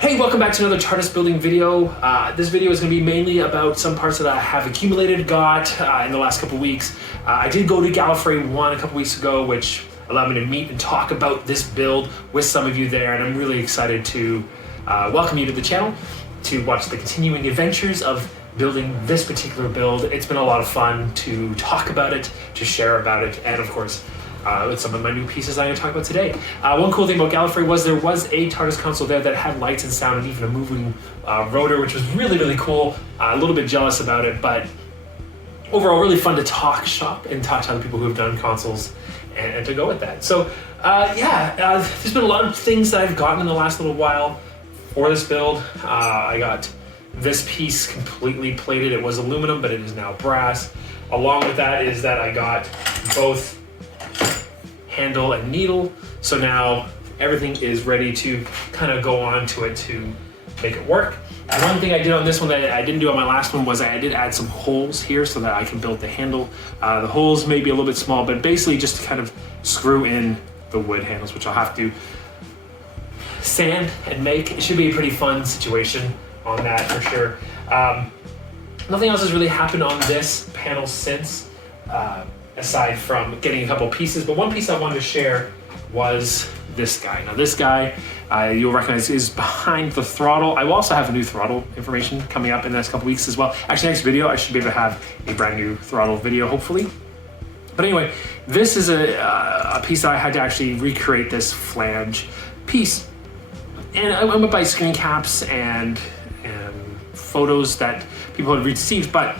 Hey, welcome back to another Tardis building video. This video is going to be mainly about some parts that I have accumulated, got in the last couple weeks. I did go to Gallifrey 1 a couple weeks ago, which allowed me to meet and talk about this build with some of you there, and I'm really excited to welcome you to the channel to watch the continuing adventures of building this particular build. It's been a lot of fun to talk about it, to share about it, and of course, with some of my new pieces I'm going to talk about today. One cool thing about Gallifrey was there was a Tardis console there that had lights and sound and even a moving rotor, which was really cool. A little bit jealous about it, but overall really fun to talk shop and talk to other people who have done consoles and to go with that. So there's been a lot of things that I've gotten in the last little while for this build. I got this piece completely plated. It was aluminum, but it is now brass. Along with that is that I got both handle and needle, so now everything is ready to kind of go on to it to make it work. One thing I did on this one that I didn't do on my last one was I did add some holes here so that I can build the handle. The holes may be a little bit small, but basically just to kind of screw in the wood handles, which I'll have to sand and make. It should be a pretty fun situation on that for sure. Nothing else has really happened on this panel since, aside from getting a couple pieces, but one piece I wanted to share was this guy. Now this guy, you'll recognize, is behind the throttle. I will also have new throttle information coming up in the next couple weeks as well. Actually, next video, I should be able to have a brand new throttle video, hopefully. But anyway, this is a piece that I had to actually recreate this flange piece. And I went by screen caps and photos that people had received, but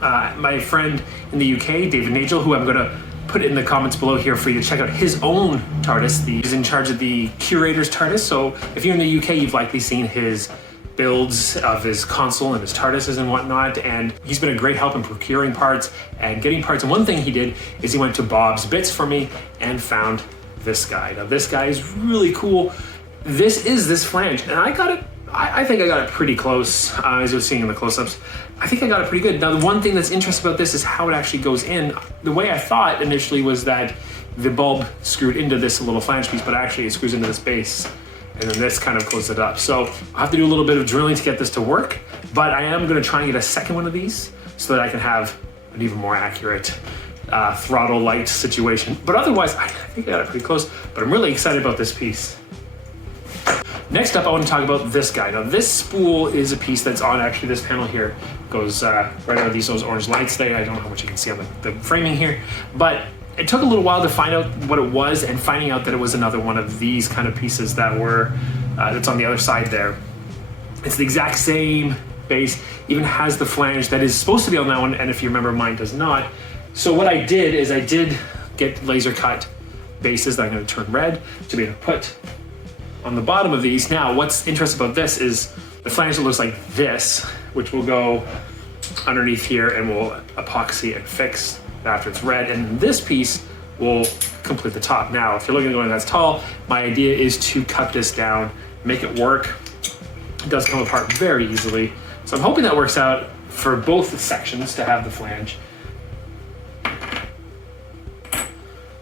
my friend in the UK, David Nagel, who I'm going to put in the comments below here for you to check out his own Tardis. He's in charge of the Curators Tardis, so if you're in the UK, you've likely seen his builds of his console and his Tardises and whatnot, and he's been a great help in procuring parts and getting parts. And one thing he did is he went to Bob's Bits for me and found this guy. Now this guy is really cool. This is this flange, and I got it. I think I got it pretty close, as you're seeing in the close-ups. I think I got it pretty good. Now, the one thing that's interesting about this is how it actually goes in. The way I thought initially was that the bulb screwed into this little flange piece, but actually it screws into this base, and then this kind of closes it up. So I'll have to do a little bit of drilling to get this to work, but I am gonna try and get a second one of these so that I can have an even more accurate throttle light situation. But otherwise, I think I got it pretty close, but I'm really excited about this piece. Next up, I want to talk about this guy. Now, this spool is a piece that's on actually this panel here. Goes right under those orange lights there. I don't know how much you can see on the framing here, but it took a little while to find out what it was, and finding out that it was another one of these kind of pieces that were, that's on the other side there. It's the exact same base, even has the flange that is supposed to be on that one, and if you remember, mine does not. So what I did is I did get laser cut bases that I'm going to turn red to be able to put on the bottom of these. Now, what's interesting about this is the flange that looks like this, which will go underneath here and will epoxy and fix after it's red, and this piece will complete the top. Now, if you're looking at going that's tall, my idea is to cut this down, make it work. It does come apart very easily, so I'm hoping that works out for both the sections to have the flange.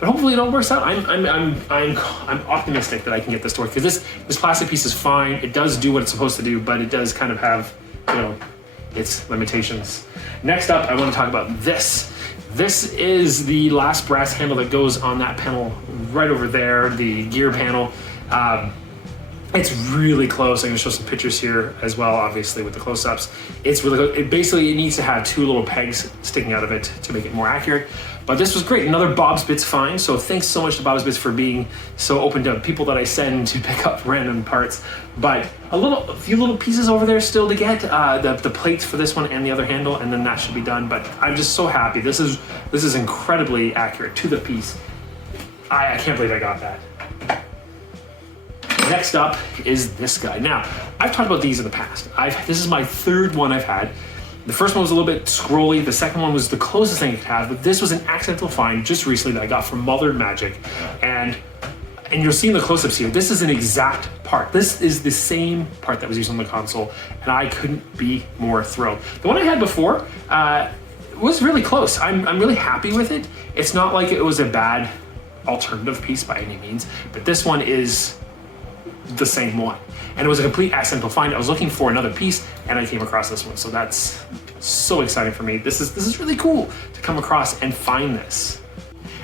But hopefully it all works out. I'm optimistic that I can get this to work, because this plastic piece is fine. It does do what it's supposed to do, but it does kind of have, its limitations. Next up, I want to talk about this. This is the last brass handle that goes on that panel right over there, the gear panel. It's really close. I'm going to show some pictures here as well, obviously, with the close-ups. It's really close. It needs to have two little pegs sticking out of it to make it more accurate. But this was great. Another Bob's Bits find. So thanks so much to Bob's Bits for being so open to people that I send to pick up random parts. But a few little pieces over there still to get. The plates for this one and the other handle, and then that should be done. But I'm just so happy. This is incredibly accurate to the piece. I can't believe I got that. Next up is this guy. Now, I've talked about these in the past. This is my third one I've had. The first one was a little bit scrolly. The second one was the closest thing it had, but this was an accidental find just recently that I got from Mullered Magic. And you'll see in the close-ups here, this is an exact part. This is the same part that was used on the console, and I couldn't be more thrilled. The one I had before was really close. I'm really happy with it. It's not like it was a bad alternative piece by any means, but this one is the same one. and it was a complete accidental find. I was looking for another piece and I came across this one. So that's so exciting for me. This is really cool to come across and find this.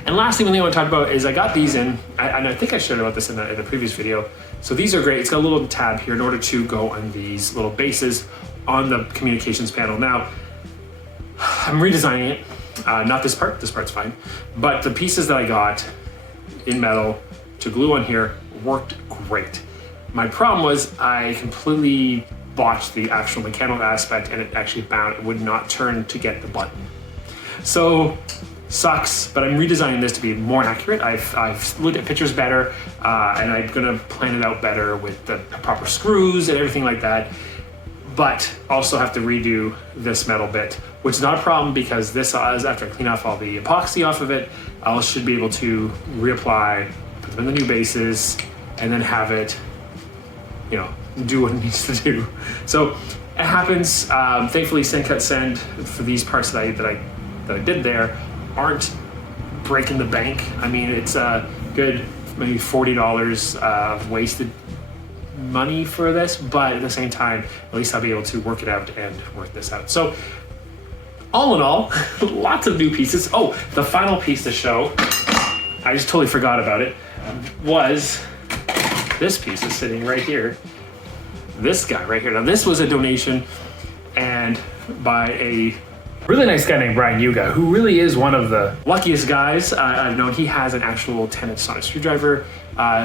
And lastly, one thing I want to talk about is I got these in, and I think I shared about this in the previous video. So these are great. It's got a little tab here in order to go on these little bases on the communications panel. Now, I'm redesigning it. Not this part's fine. But the pieces that I got in metal to glue on here worked great. My problem was I completely botched the actual mechanical aspect, and it actually bound. It would not turn to get the button. So, sucks, but I'm redesigning this to be more accurate. I've looked at pictures better, and I'm gonna plan it out better with the proper screws and everything like that. But also have to redo this metal bit, which is not a problem because this is, after I clean off all the epoxy off of it, I should be able to reapply, put them in the new bases, and then have it, you know, do what it needs to do. So it happens. Thankfully, Send Cut Send for these parts that I did there aren't breaking the bank. I mean, it's a good maybe $40 of wasted money for this, but at the same time, at least I'll be able to work it out and work this out. So all in all, lots of new pieces. Oh, the final piece to show, I just totally forgot about it, was this piece is sitting right here. This guy right here. Now this was a donation and by a really nice guy named Brian Uiga, who really is one of the luckiest guys I've known. He has an actual 10-inch sonic screwdriver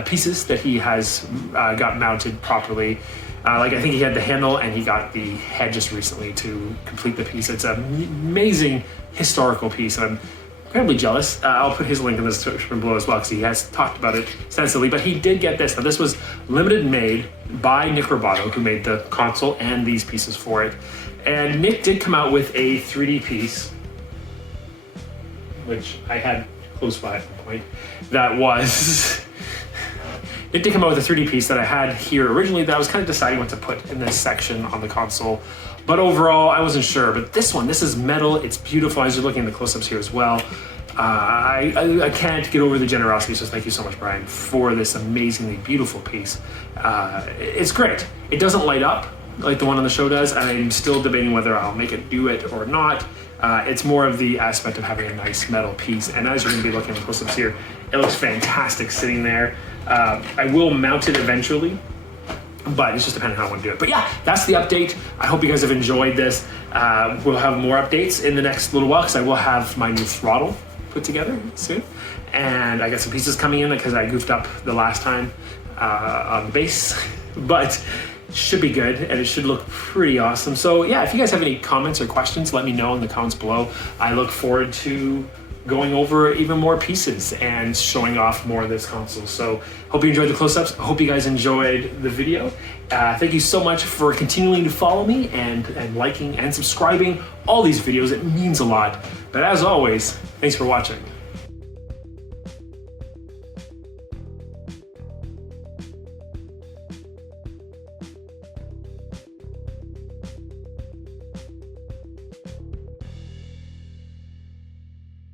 pieces that he has got mounted properly. Like I think he had the handle and he got the head just recently to complete the piece. It's an amazing historical piece, and I'm incredibly jealous. I'll put his link in the description below as well because he has talked about it extensively, but he did get this. Now this was limited made by Nick Roboto, who made the console and these pieces for it. And Nick did come out with a 3D piece, which I had close by at the point, that was... It did come out with a 3D piece that I had here originally that I was kind of deciding what to put in this section on the console. But overall, I wasn't sure. But this one, this is metal. It's beautiful. As you're looking at the close-ups here as well. I can't get over the generosity, so thank you so much, Brian, for this amazingly beautiful piece. It's great. It doesn't light up like the one on the show does. I'm still debating whether I'll make it do it or not. It's more of the aspect of having a nice metal piece. And as you're going to be looking at the close-ups here, it looks fantastic sitting there. I will mount it eventually, but it's just depending on how I want to do it. But yeah, that's the update. I hope you guys have enjoyed this. We'll have more updates in the next little while because I will have my new throttle put together soon. And I got some pieces coming in because I goofed up the last time on the base, but should be good and it should look pretty awesome. So yeah, if you guys have any comments or questions, let me know in the comments below. I look forward to going over even more pieces and showing off more of this console. So hope you enjoyed the close-ups. I hope you guys enjoyed the video. Thank you so much for continuing to follow me and liking and subscribing all these videos. It means a lot. But as always, thanks for watching.